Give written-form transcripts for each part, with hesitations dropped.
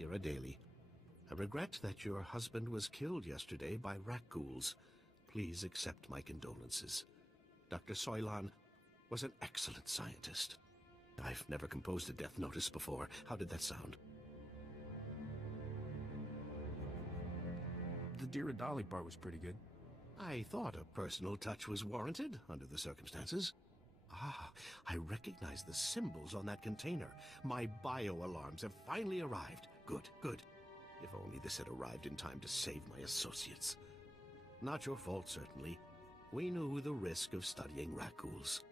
Dear Adeli, I regret that your husband was killed yesterday by rat ghouls. Please accept my condolences. Dr. Soilan was an excellent scientist. I've never composed a death notice before. How did that sound? The Dear Adali part was pretty good. I thought a personal touch was warranted under the circumstances. Ah, I recognize the symbols on that container. My bio-alarms have finally arrived. Good, good. If only this had arrived in time to save my associates. Not your fault, certainly. We knew the risk of studying rat ghouls.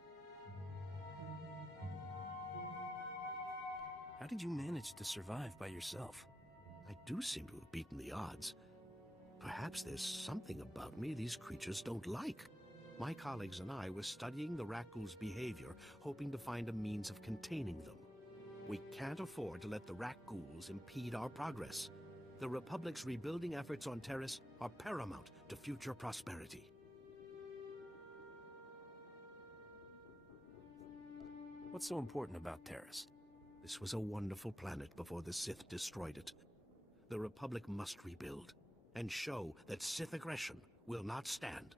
How did you manage to survive by yourself? I do seem to have beaten the odds. Perhaps there's something about me these creatures don't like. My colleagues and I were studying the rat ghouls' behavior, hoping to find a means of containing them. We can't afford to let the rat ghouls impede our progress. The Republic's rebuilding efforts on Terrace are paramount to future prosperity. What's so important about Terrace? This was a wonderful planet before the Sith destroyed it. The Republic must rebuild and show that Sith aggression will not stand.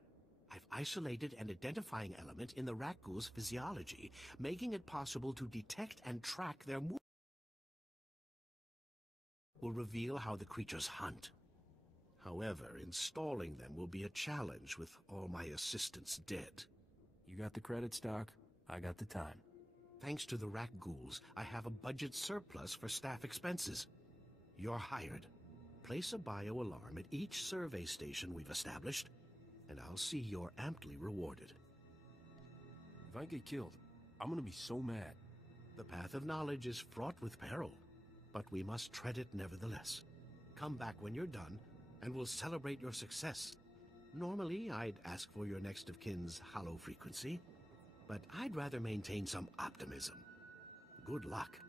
I've isolated an identifying element in the rat ghouls' physiology, making it possible to detect and track their movements. Will reveal how the creatures hunt. However, installing them will be a challenge with all my assistants dead. You got the credits, Doc. I got the time. Thanks to the rat ghouls, I have a budget surplus for staff expenses. You're hired. Place a bio-alarm at each survey station we've established, and I'll see you're amply rewarded. If I get killed, I'm gonna be so mad. The path of knowledge is fraught with peril, but we must tread it nevertheless. Come back when you're done, and we'll celebrate your success. Normally, I'd ask for your next of kin's hollow frequency, but I'd rather maintain some optimism. Good luck.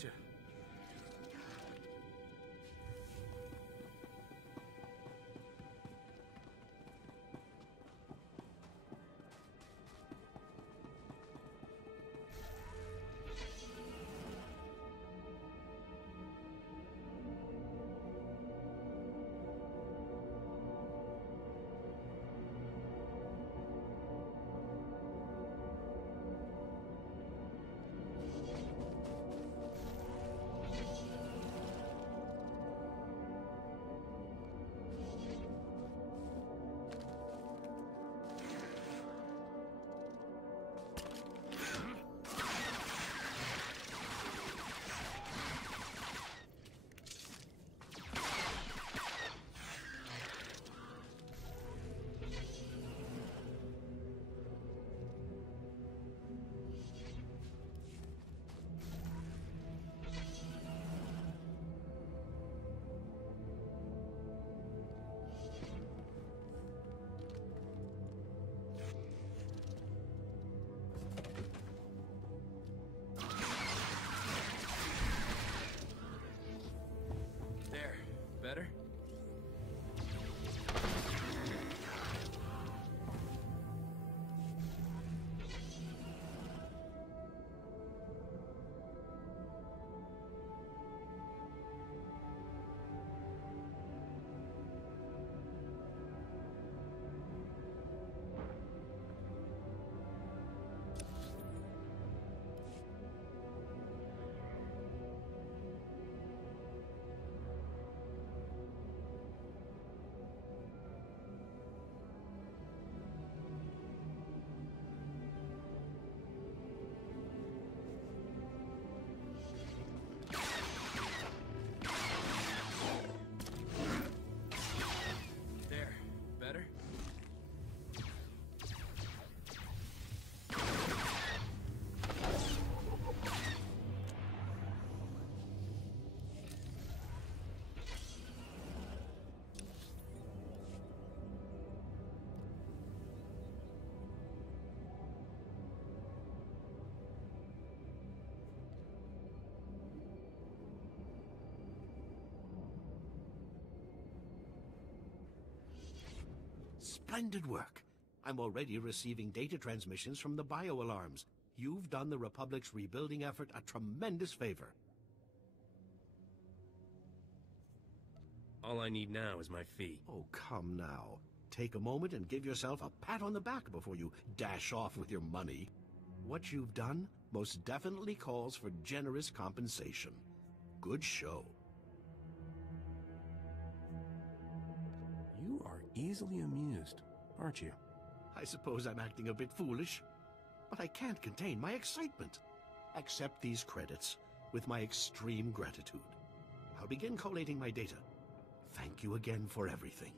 Gotcha. There. Better? There. Better? Splendid work. I'm already receiving data transmissions from the bio-alarms. You've done the Republic's rebuilding effort a tremendous favor. All I need now is my fee. Oh, come now. Take a moment and give yourself a pat on the back before you dash off with your money. What you've done most definitely calls for generous compensation. Good show. You are easily amused, aren't you? I suppose I'm acting a bit foolish, but I can't contain my excitement. Accept these credits with my extreme gratitude. I'll begin collating my data. Thank you again for everything.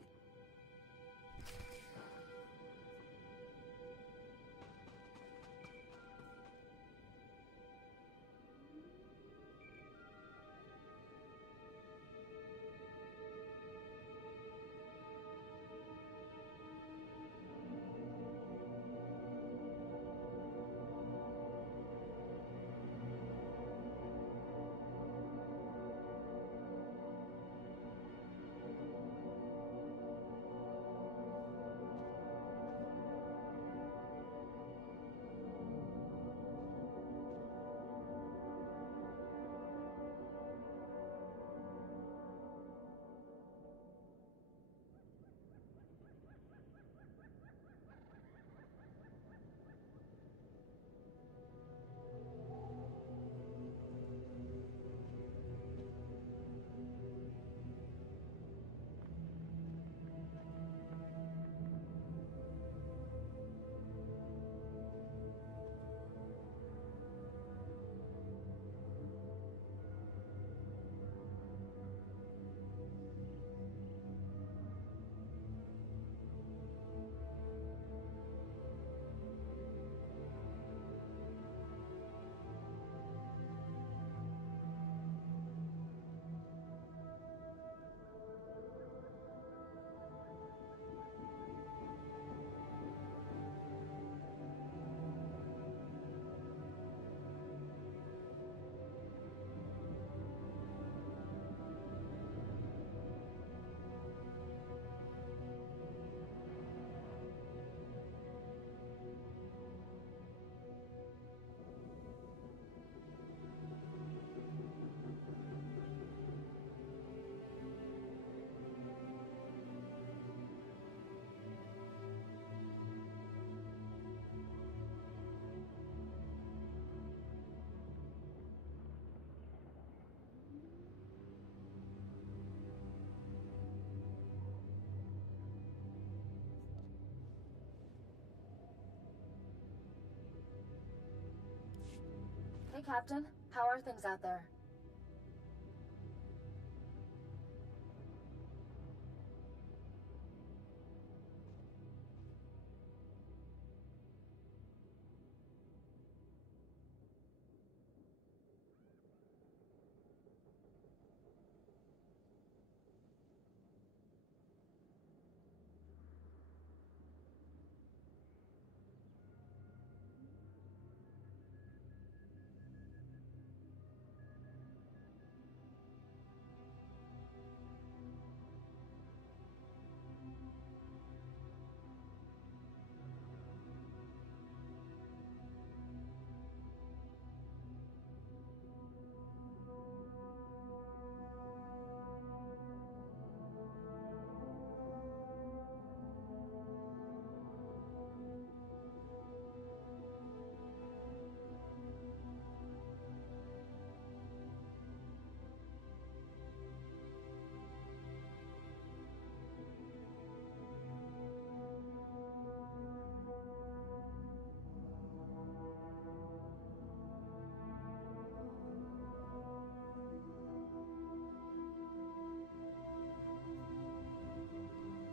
Captain. How are things out there?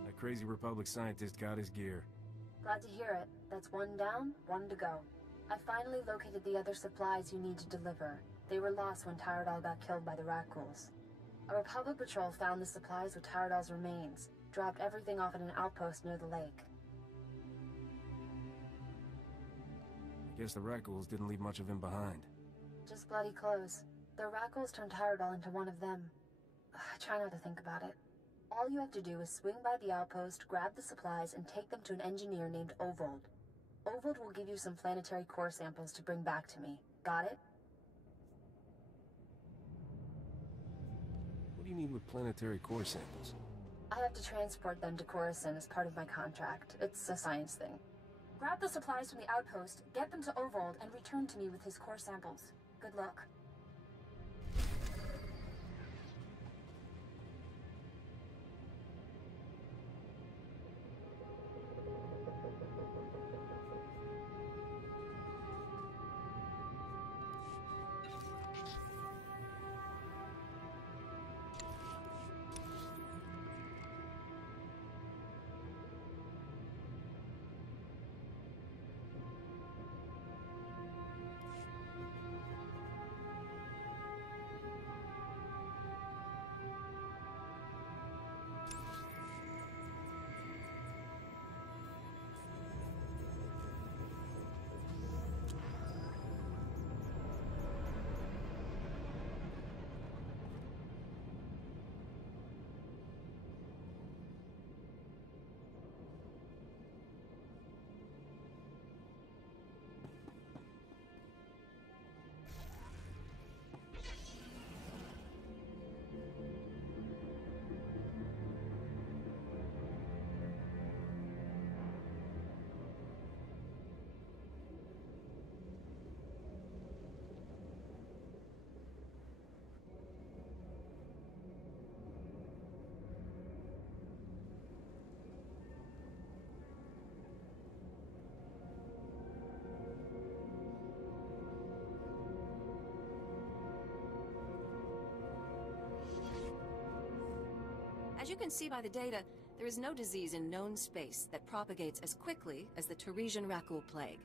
That crazy Republic scientist got his gear. Glad to hear it. That's one down, one to go. I finally located the other supplies you need to deliver. They were lost when Tyradol got killed by the Rat-Ghouls. A Republic patrol found the supplies with Tyradol's remains, dropped everything off at an outpost near the lake. I guess the Rat-Ghouls didn't leave much of him behind. Just bloody clothes. The Rat-Ghouls turned Tyradol into one of them. Try not to think about it. All you have to do is swing by the outpost, grab the supplies, and take them to an engineer named Ovold. Ovold will give you some planetary core samples to bring back to me. Got it? What do you need with planetary core samples? I have to transport them to Coruscant as part of my contract. It's a science thing. Grab the supplies from the outpost, get them to Ovold, and return to me with his core samples. Good luck. As you can see by the data, there is no disease in known space that propagates as quickly as the Teresian Rakul plague.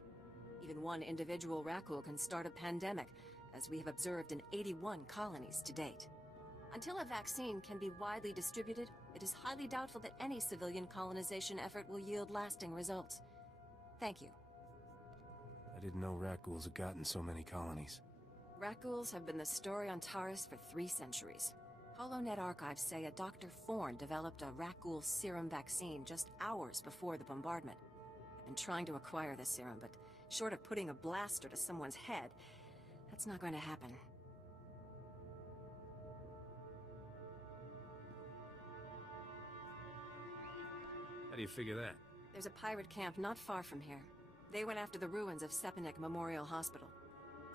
Even one individual Rakul can start a pandemic, as we have observed in 81 colonies to date. Until a vaccine can be widely distributed, it is highly doubtful that any civilian colonization effort will yield lasting results. Thank you. I didn't know Rat-Ghouls had gotten so many colonies. Rat-Ghouls have been the story on Taris for 3 centuries. HoloNet archives say a Dr. Thorne developed a Rat-Ghoul serum vaccine just hours before the bombardment. I've been trying to acquire the serum, but short of putting a blaster to someone's head, that's not going to happen. How do you figure that? There's a pirate camp not far from here. They went after the ruins of Sepanik Memorial Hospital.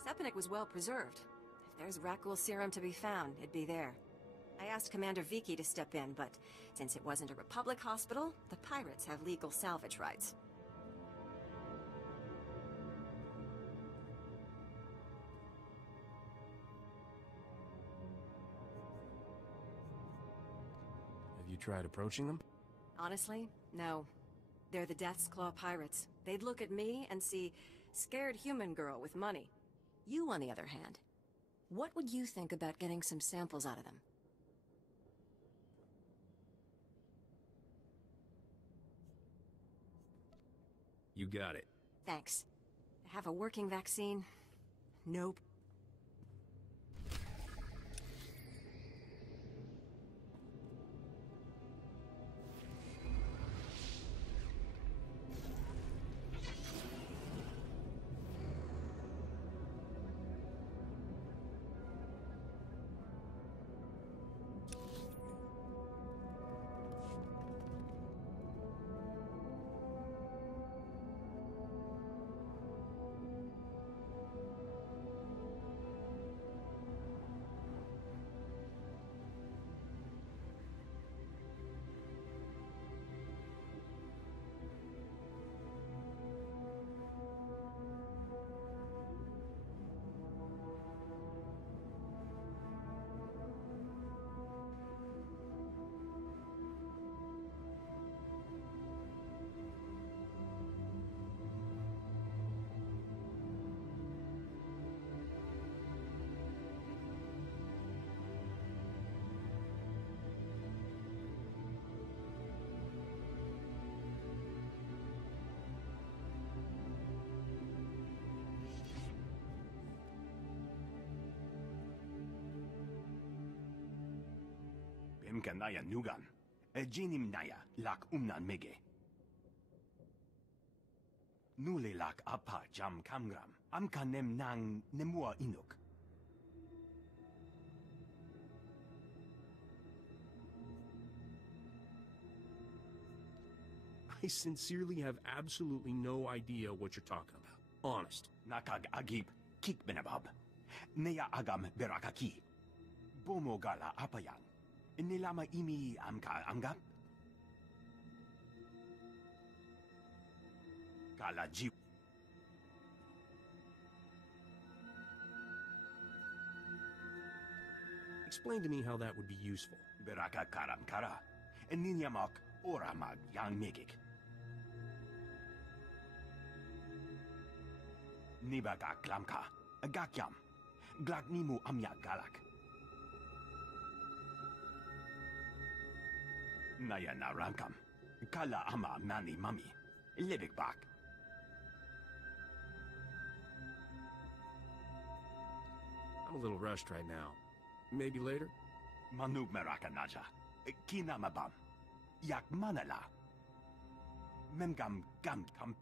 Sepanik was well preserved. If there's Rat-Ghoul serum to be found, it'd be there. I asked Commander Viki to step in, but since it wasn't a Republic hospital, the pirates have legal salvage rights. tried approaching them? Honestly, no. They're the Death's Claw pirates. They'd look at me and see scared human girl with money. You, on the other hand, what would you think about getting some samples out of them? You got it. Thanks. Have a working vaccine? Nope. Imkanaya nugan. Ejinim naya lak umnan mege. Nule lak apa jam kamgram. Amkanem nang nemua inuk. I sincerely have absolutely no idea what you're talking about. Honest. Nakag agib kik benabab. Neya agam berakaki. Bomo gala apayan. Nilama imi amka anggap? Kala jiw. Explain to me how that would be useful. Beraka karam kara. Ninyamak oramag yang megik. Nibaga klamka. Gakyam. Glagnimu amya galak. Naya na ramkam. Kala ama mani mami. Libik bak. I'm a little rushed right now. Maybe later? Manug meraka naja. Kinamabam. Yak manala. Memgam gam kam.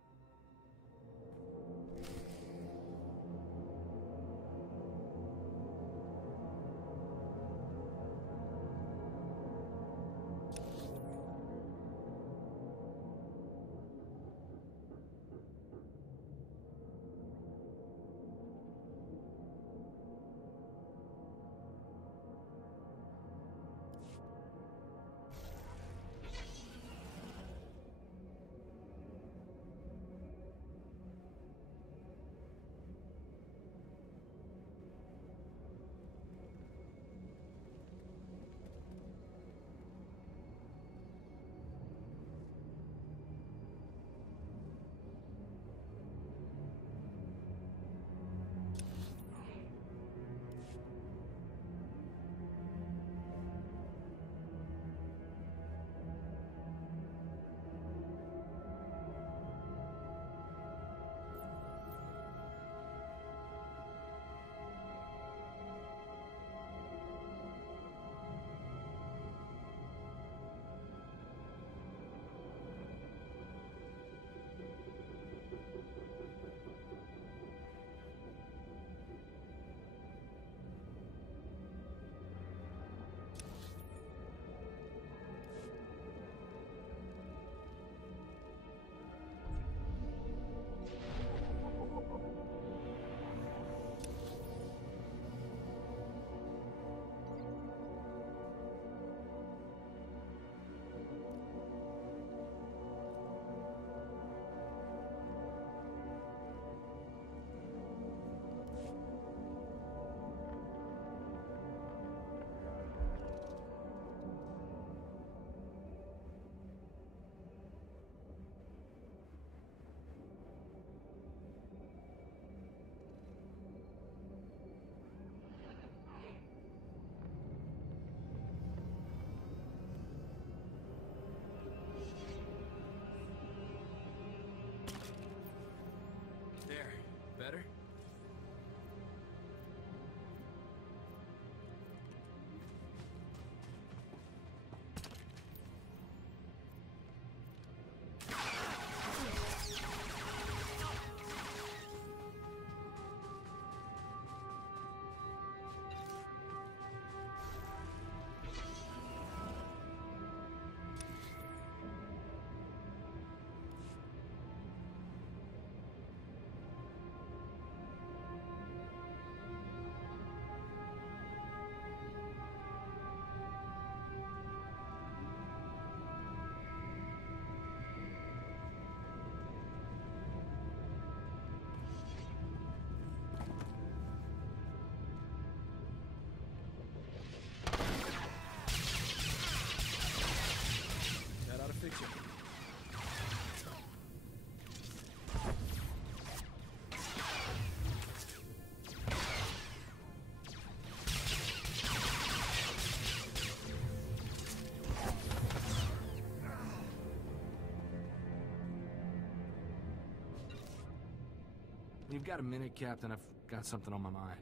you've got a minute, Captain, I've got something on my mind.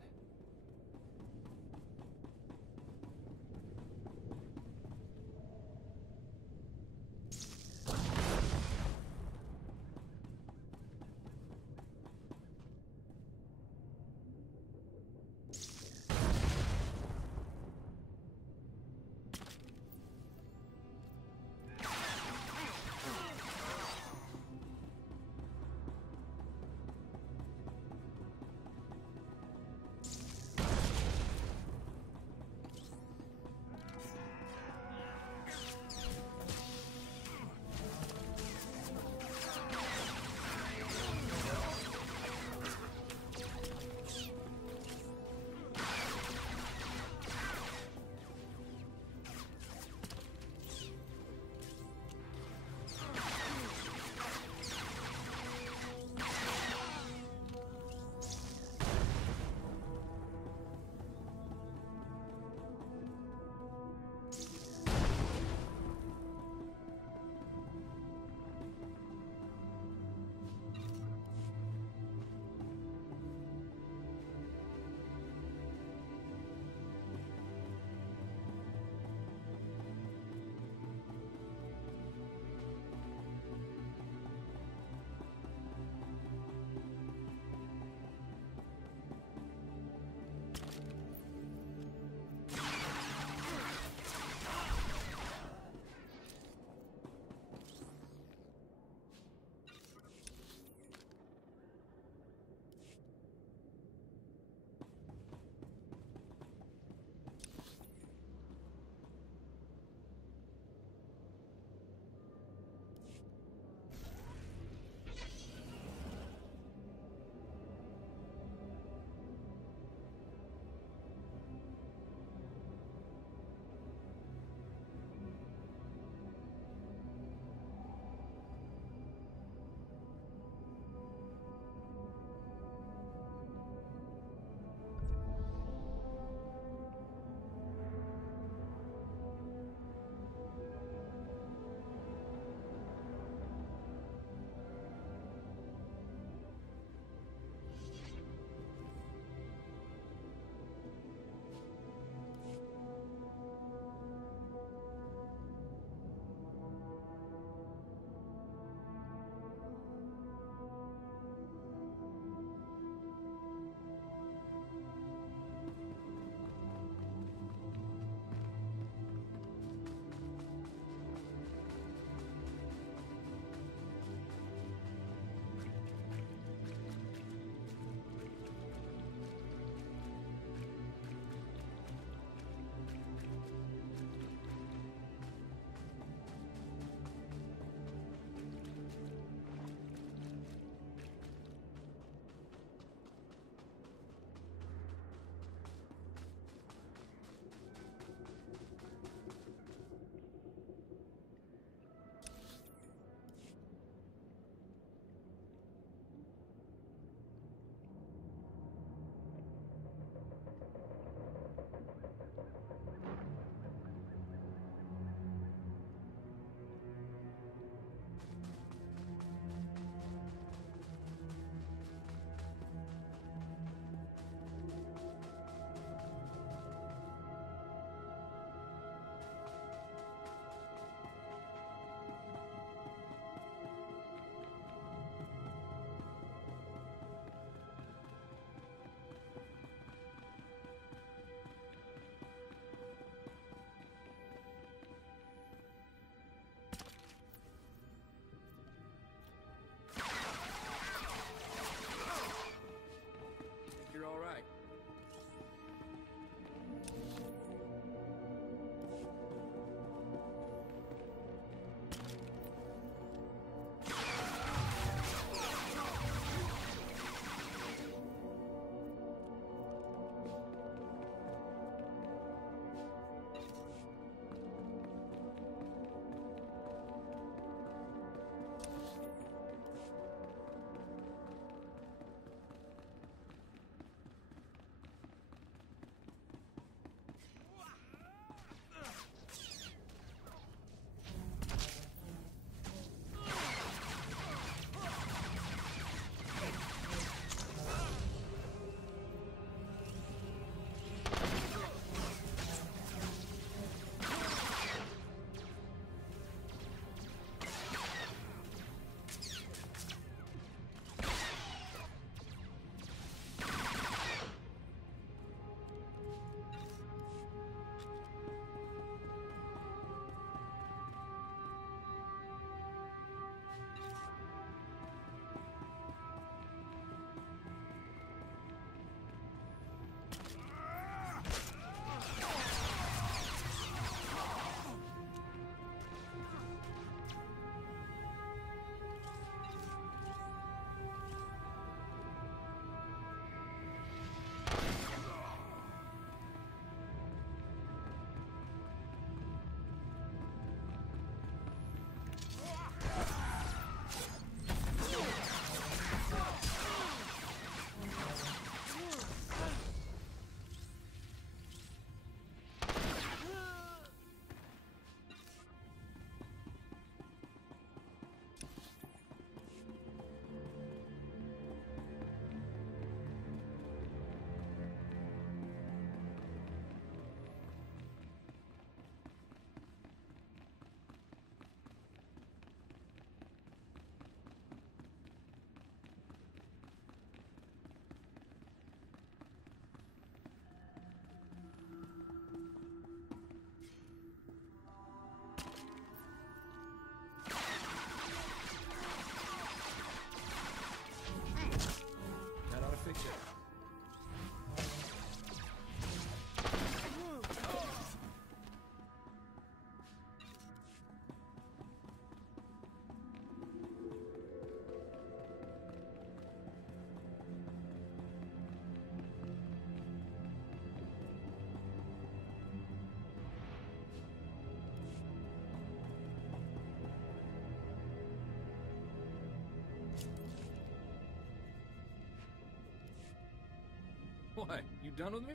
What? You done with me?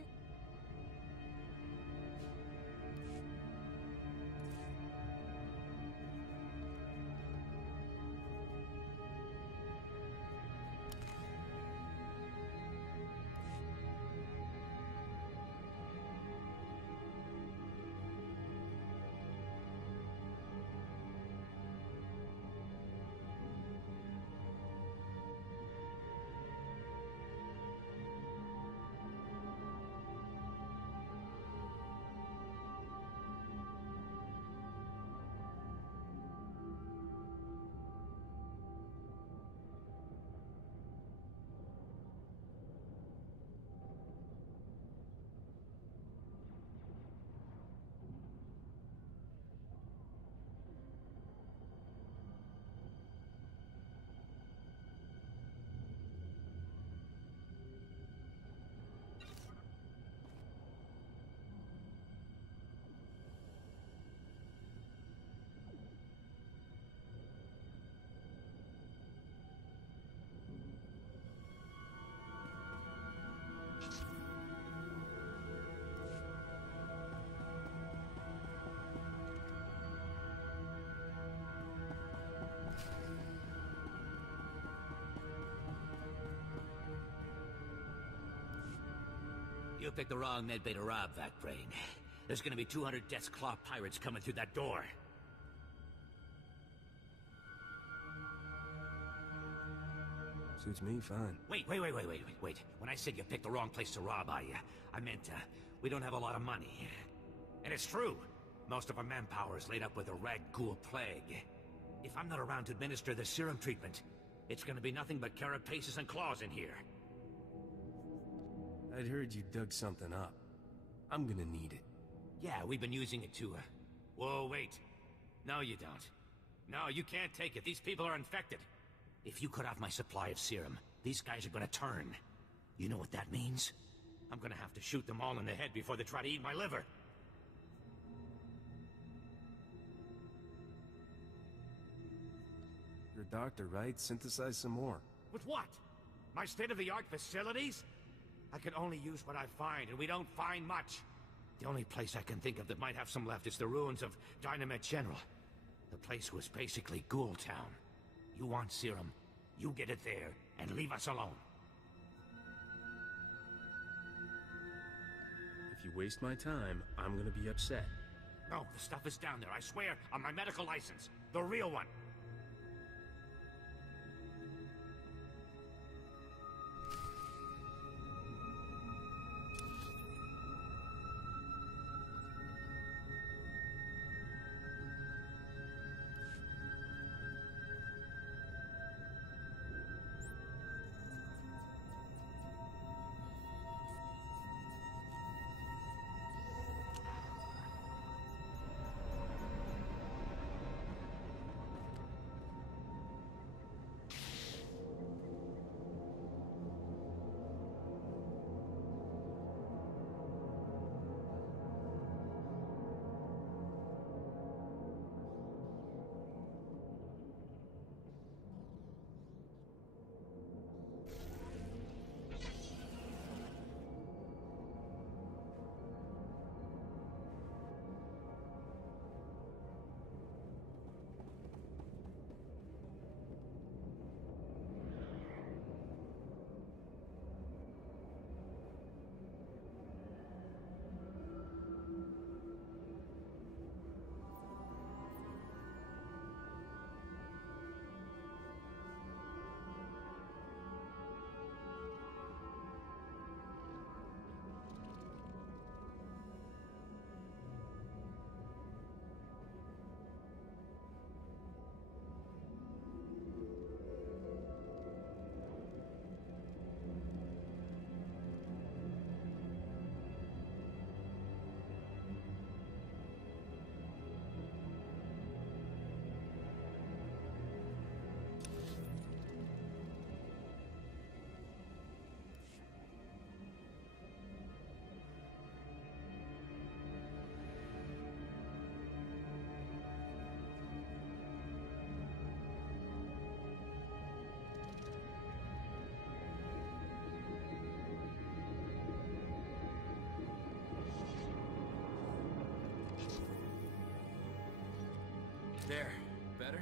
You picked the wrong medbay to rob, Vac-Brain. There's gonna be 200 Death's Claw pirates coming through that door. Suits me fine. Wait. When I said you picked the wrong place to rob, I meant, we don't have a lot of money. And it's true. Most of our manpower is laid up with the red ghoul plague. If I'm not around to administer the serum treatment, it's gonna be nothing but carapaces and claws in here. I'd heard you dug something up. I'm gonna need it. Yeah, we've been using it to, Whoa, wait. No, you don't. No, you can't take it. These people are infected. If you cut off my supply of serum, these guys are gonna turn. You know what that means? I'm gonna have to shoot them all in the head before they try to eat my liver. You're a doctor, right? Synthesize some more. With what? My state-of-the-art facilities? I can only use what I find, and we don't find much. The only place I can think of that might have some left is the ruins of Dynamite General. The place was basically Ghoul Town. You want serum, you get it there, and leave us alone. If you waste my time, I'm gonna be upset. No, the stuff is down there, I swear, on my medical license. The real one. There. Better?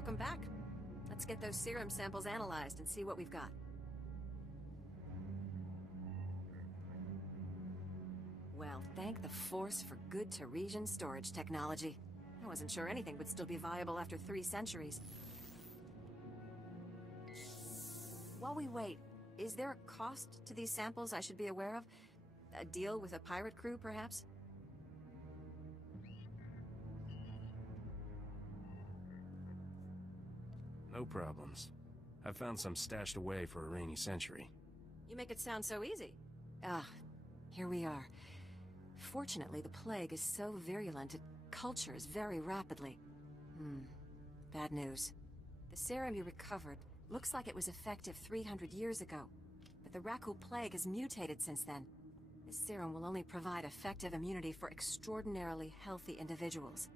Welcome back. Let's get those serum samples analyzed and see what we've got. Well, thank the Force for good Teresian storage technology. I wasn't sure anything would still be viable after 3 centuries. While we wait, is there a cost to these samples I should be aware of? A deal with a pirate crew, perhaps? No problems. I found some stashed away for a rainy century. You make it sound so easy. Ah, here we are. Fortunately, the plague is so virulent it cultures very rapidly. Bad news. The serum you recovered looks like it was effective 300 years ago, but the Rakul plague has mutated since then. This serum will only provide effective immunity for extraordinarily healthy individuals.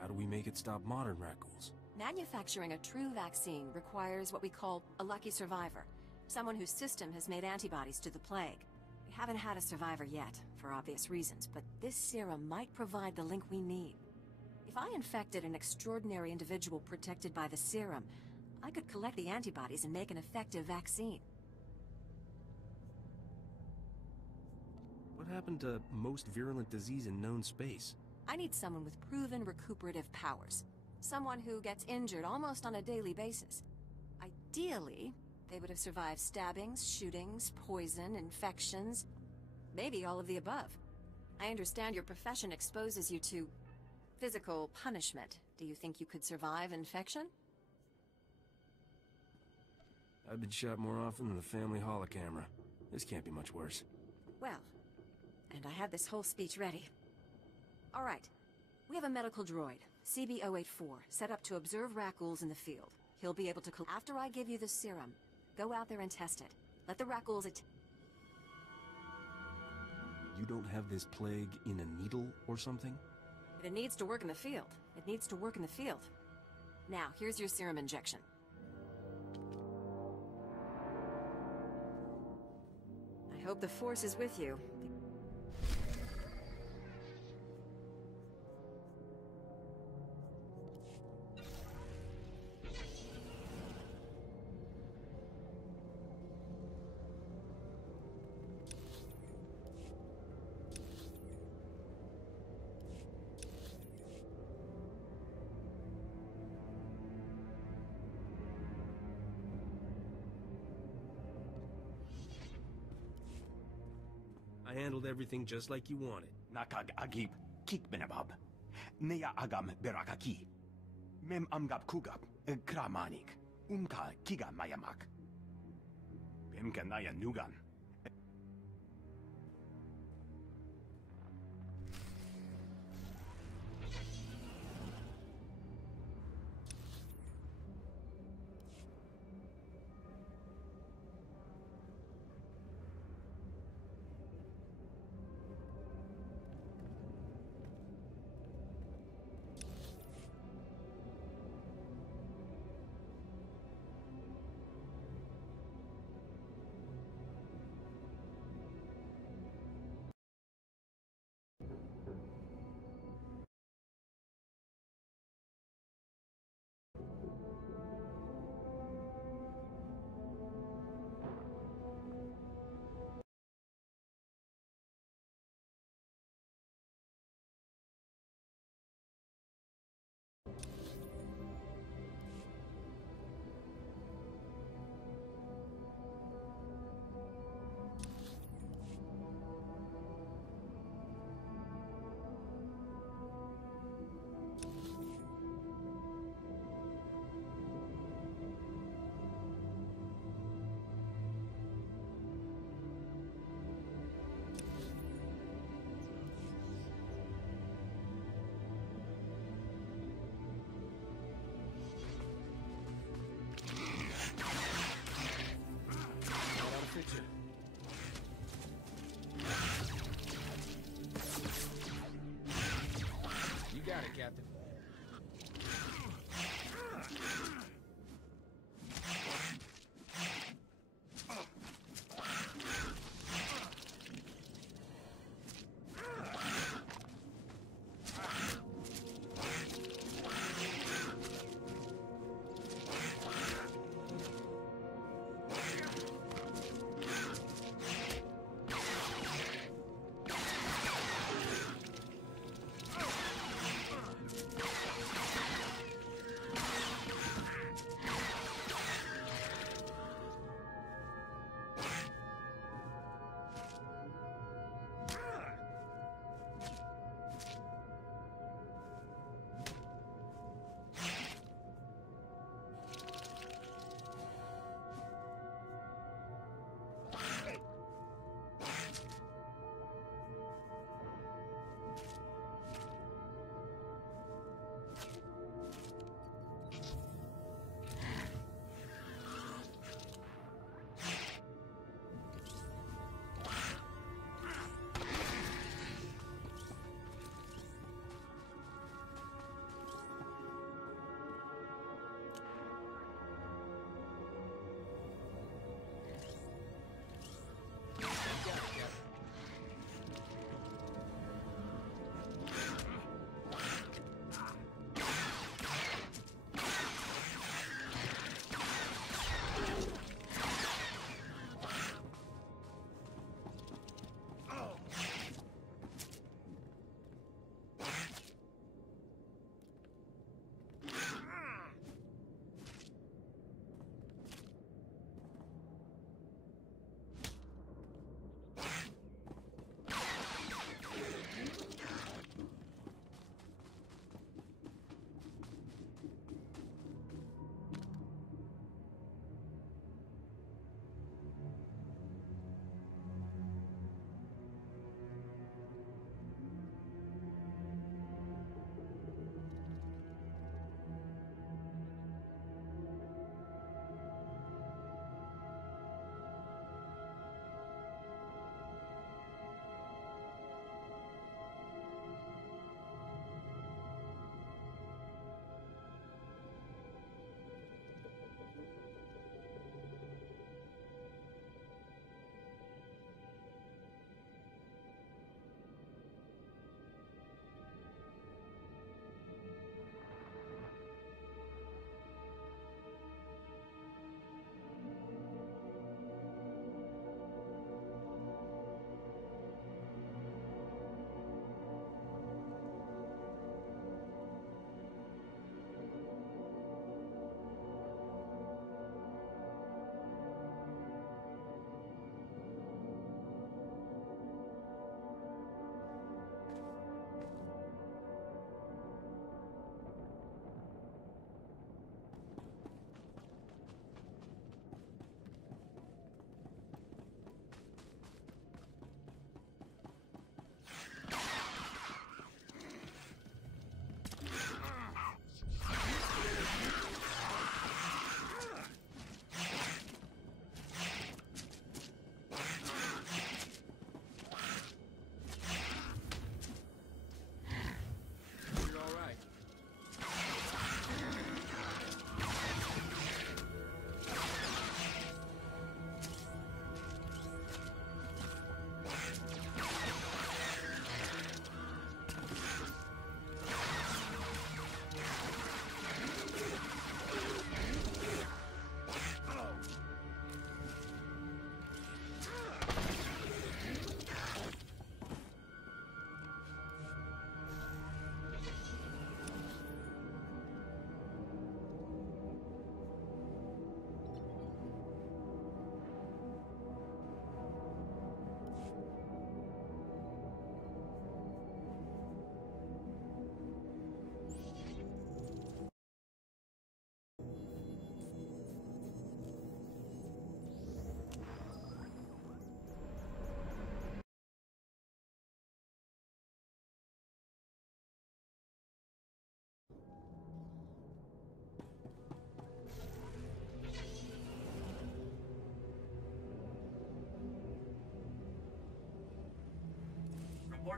How do we make it stop modern Rakuls? Manufacturing a true vaccine requires what we call a lucky survivor, someone whose system has made antibodies to the plague. We haven't had a survivor yet, for obvious reasons, but this serum might provide the link we need. If I infected an extraordinary individual protected by the serum, I could collect the antibodies and make an effective vaccine. What happened to most virulent disease in known space? I need someone with proven recuperative powers. Someone who gets injured almost on a daily basis. Ideally, they would have survived stabbings, shootings, poison, infections, maybe all of the above. I understand your profession exposes you to physical punishment. Do you think you could survive infection? I've been shot more often than the family holocamera. This can't be much worse. Well, and I had this whole speech ready. All right. We have a medical droid, CB-084, set up to observe Rakuls in the field. He'll be able to after I give you the serum, go out there and test it. Let the Rakuls You don't have this plague in a needle or something? It needs to work in the field. It needs to work in the field. Now, here's your serum injection. I hope the Force is with you. I handled everything just like you wanted. Nakag agib kikbenabab. Neya agam berakaki. Mem amgab kugab kramanik. Umka kiga mayamak. Bemka naya nugan. You got it, Captain.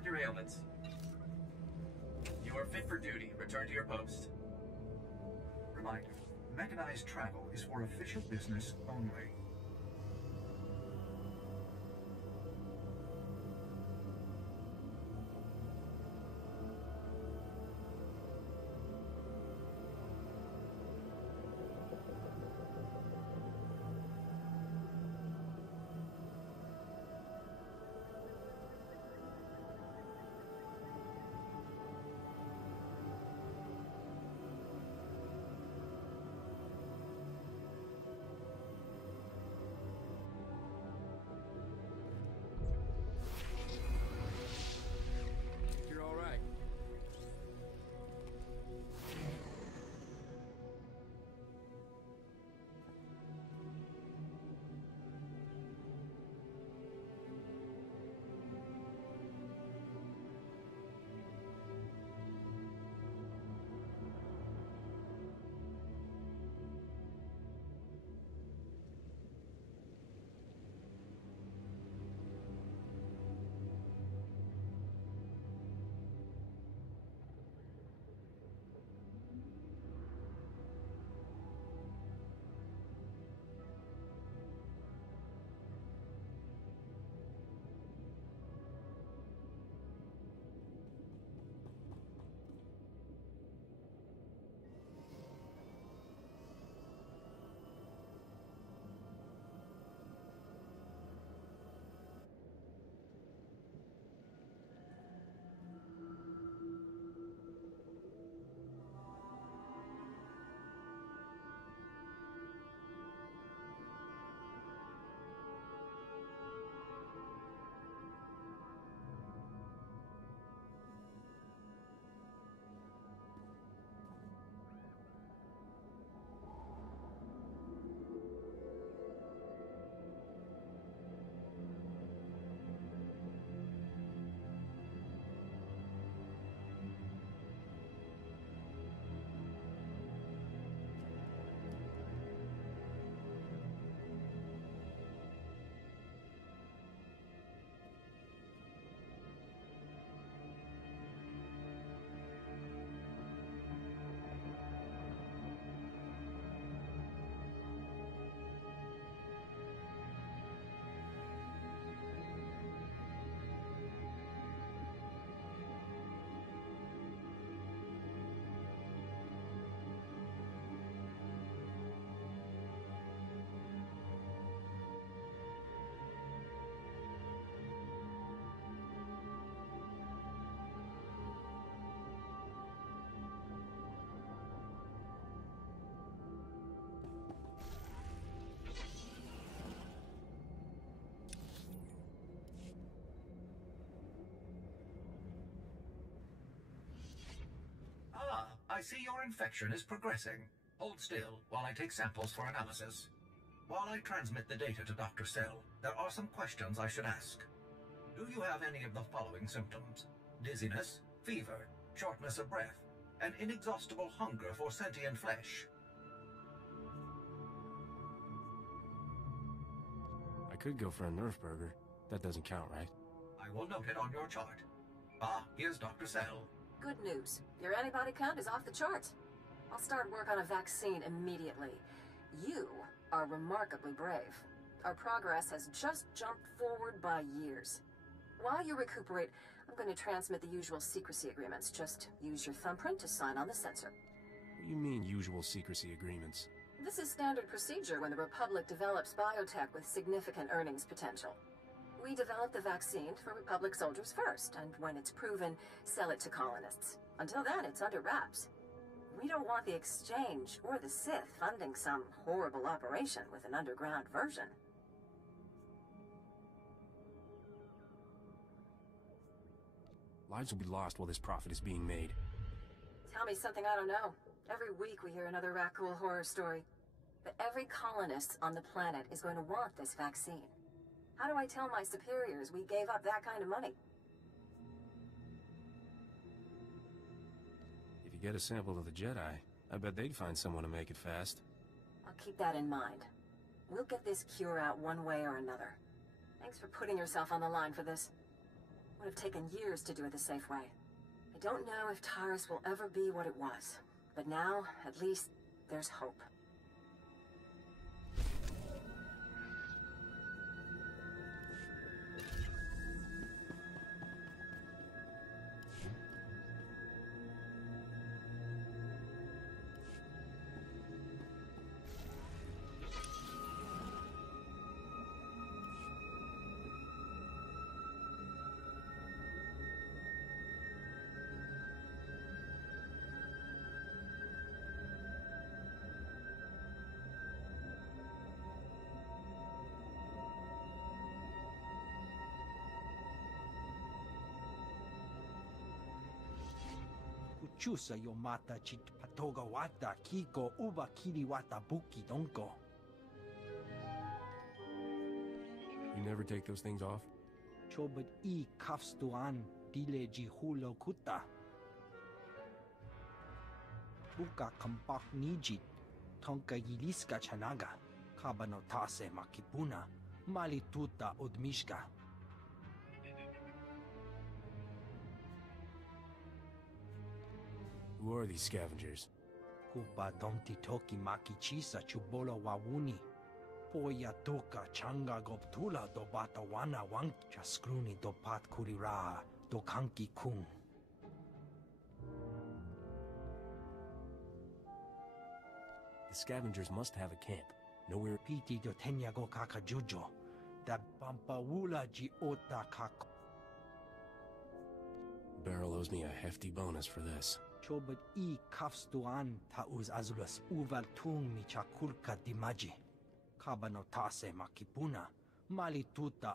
your ailments. You are fit for duty. Return to your post. Reminder, mechanized travel is for official business only. You're all right. I see your infection is progressing. Hold still while I take samples for analysis. While I transmit the data to Dr. Cell, there are some questions I should ask. Do you have any of the following symptoms? Dizziness, fever, shortness of breath, an inexhaustible hunger for sentient flesh? I could go for a Nerf burger. That doesn't count, right? I will note it on your chart. Ah, here's Dr. Cell. Good news. Your antibody count is off the charts. I'll start work on a vaccine immediately. You are remarkably brave. Our progress has just jumped forward by years. While you recuperate, I'm going to transmit the usual secrecy agreements. Just use your thumbprint to sign on the sensor. What do you mean, usual secrecy agreements? This is standard procedure when the Republic develops biotech with significant earnings potential. We develop the vaccine for Republic soldiers first, and when it's proven, sell it to colonists. Until then, it's under wraps. We don't want the Exchange or the Sith funding some horrible operation with an underground version. Lives will be lost while this profit is being made. Tell me something I don't know. Every week we hear another Rakul horror story. But every colonist on the planet is going to want this vaccine. How do I tell my superiors we gave up that kind of money? If you get a sample of the Jedi, I bet they'd find someone to make it fast. I'll keep that in mind. We'll get this cure out one way or another. Thanks for putting yourself on the line for this. Would have taken years to do it the safe way. I don't know if Taurus will ever be what it was, but now, at least, there's hope. Chusa yomata chit patoga wata kiko uba kiri wata buki donko. You never take those things off? Chobot I kafstuan dile jihulo kuta. Buka kampak nijit tonka yiliska chanaga kabano tase makipuna malituta odmishka. Who are these scavengers? Kupa domti toki maki chisa chubola wawuni. Poya toka changa goptula do bata wana wang chaskruni do pat kurira do kanki kung. The scavengers must have a camp. Nowhere. Piti do tenya go kaka jujo. Da pampawula ji ota kako. Beryl owes me a hefty bonus for this. Chobot I kafstuan tauz azulas uval tung mi chakulka dimaji. Kabano tase makipuna malituta.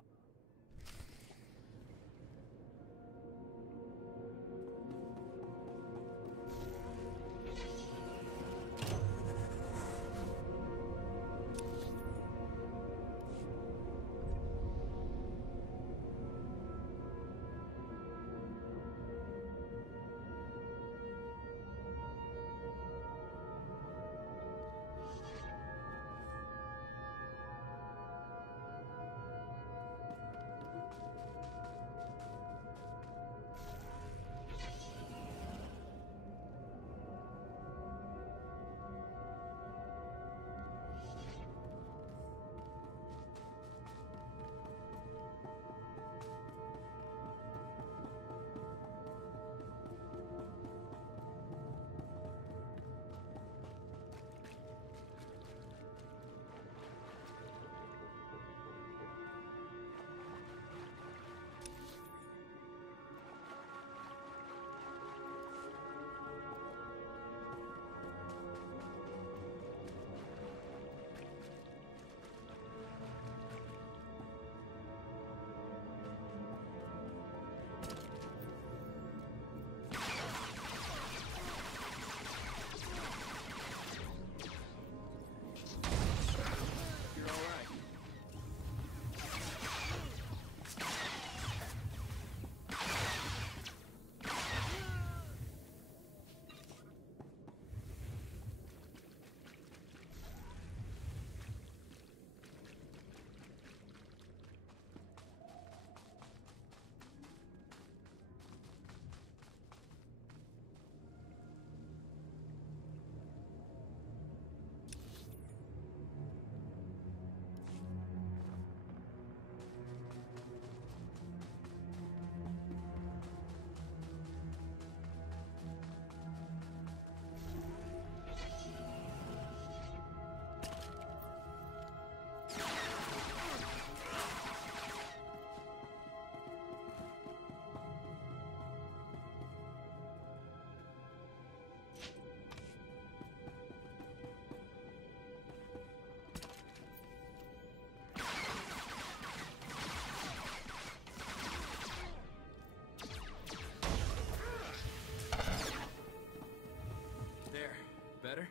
Better?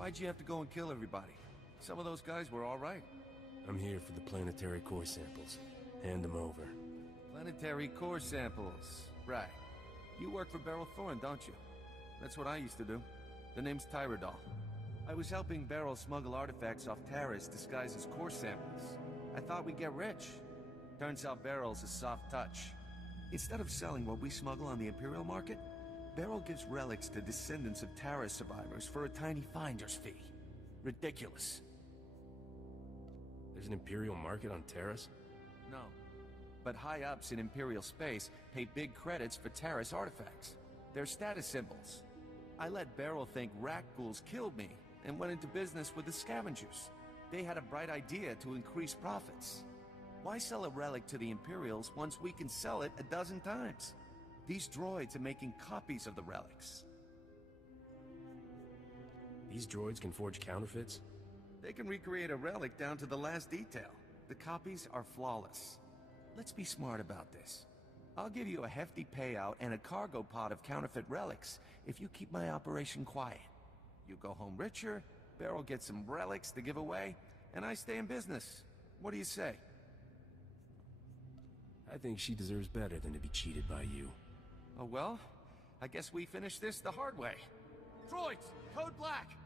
Why'd you have to go and kill everybody? Some of those guys were all right. I'm here for the planetary core samples. Hand them over. Planetary core samples. Right. You work for Beryl Thorne, don't you? That's what I used to do. The name's Tyrodol. I was helping Beryl smuggle artifacts off Terrace disguised as core samples. I thought we'd get rich. Turns out Beryl's a soft touch. Instead of selling what we smuggle on the Imperial market, Beryl gives relics to descendants of Terrace survivors for a tiny finder's fee. Ridiculous. There's an Imperial market on Terrace? No. But high-ups in Imperial space pay big credits for Terrace artifacts. They're status symbols. I let Beryl think rat ghouls killed me and went into business with the scavengers. They had a bright idea to increase profits. Why sell a relic to the Imperials once we can sell it a dozen times? These droids are making copies of the relics. These droids can forge counterfeits? They can recreate a relic down to the last detail. The copies are flawless. Let's be smart about this. I'll give you a hefty payout and a cargo pod of counterfeit relics if you keep my operation quiet. You go home richer, Beryl gets some relics to give away, and I stay in business. What do you say? I think she deserves better than to be cheated by you. Oh well, I guess we finish this the hard way. Droids, code black!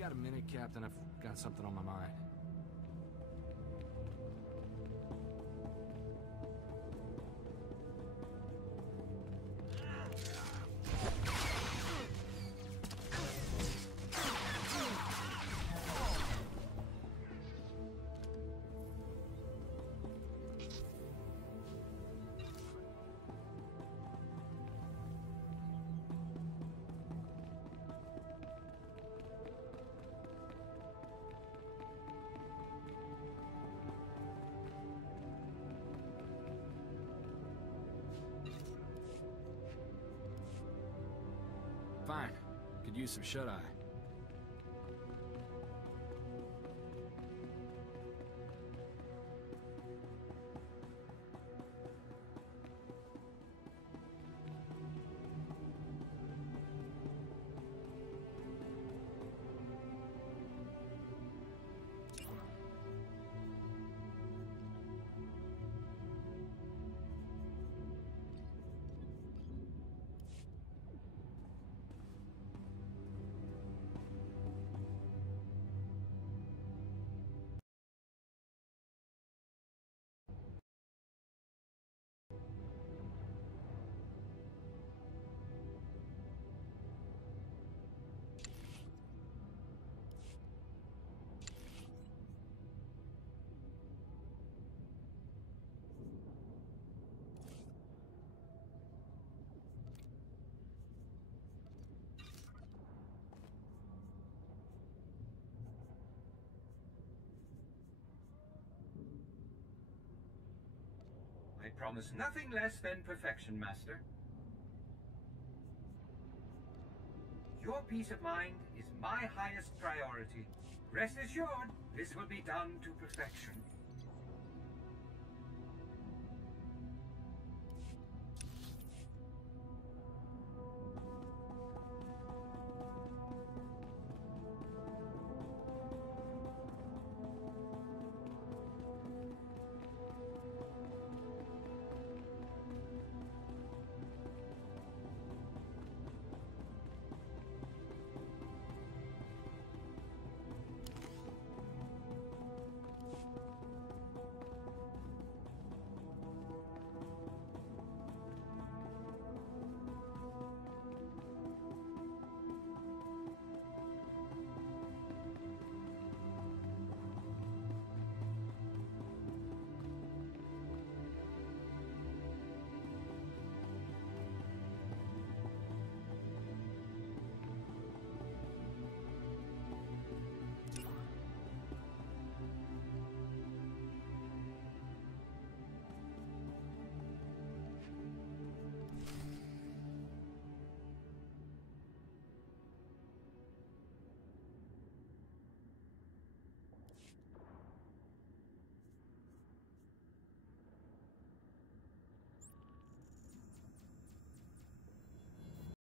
Got a minute, Captain? I've got something on my mind. Could use some shut-eye. I promise nothing less than perfection, Master. Your peace of mind is my highest priority. Rest assured, this will be done to perfection.